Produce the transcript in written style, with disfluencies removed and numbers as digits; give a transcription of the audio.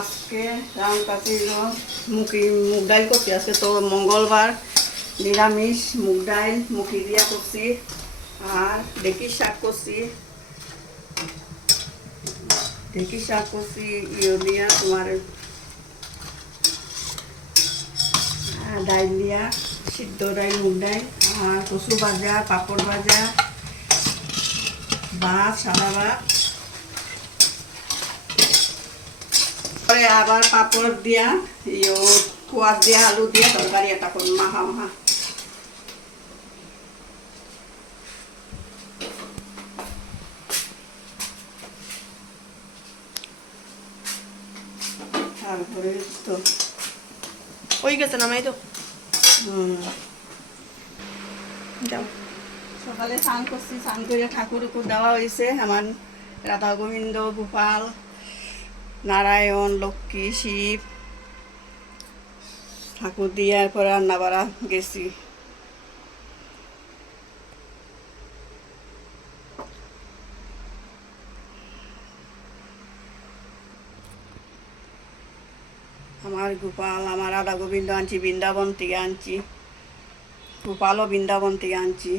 আজকে রান্নাটা হলো মুগ ডাল করছি। আজকে তো মঙ্গলবার, নিরামিষ মুগ ডাল মুখি দিয়া করছি। আর ঢেঁকি শাক করছি, দিয়া তোমার ডাল দিয়া সিদ্ধ ডাল মুগ ডাল, আর কচু ভাজা, পাপড় ভাজা, ভাত, সাদা ভাত। পরে আবার পাপড় দিয়া কুয়াশ দিয়া আলু দিয়া তরকারি এটা করুন মাখা মাখা। তারপরে তো ওই গেছে নামাই তো যাও। সকালে স্নান করছি, স্নান করে ঠাকুর দেওয়া হয়েছে। আমার রাধা গোবিন্দ, গোপাল, নারায়ণ, লক্ষ্মী, শিব ঠাকুর দিয়ে পরে রান্না বাড়া গেছি। আমার গোপাল, আমার রাধা গোবিন্দ আনছি বৃন্দাবন থেকে আনছি, গোপালও বৃন্দাবন থেকে আনছি।